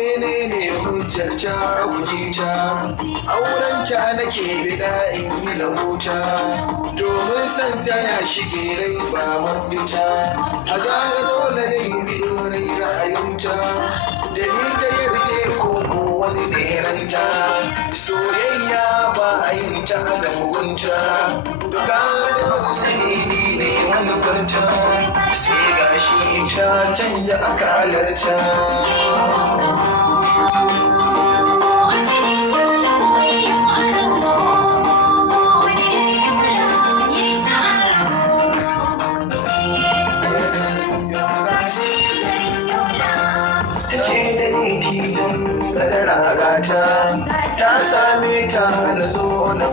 menene hujjar ta guji ta auren ta nake bida in yi lahuta domin san ta ya shige rai ba mafita a zaga dole ne bido rai ra'ayinta da ni ta yarje ko wani ne ranta soyayya ba a yin ta da mugunta duka da sani ne wani furta sai gashi ta canja akalarta. Ce da ni tijan kadara gata ta same ta na zo na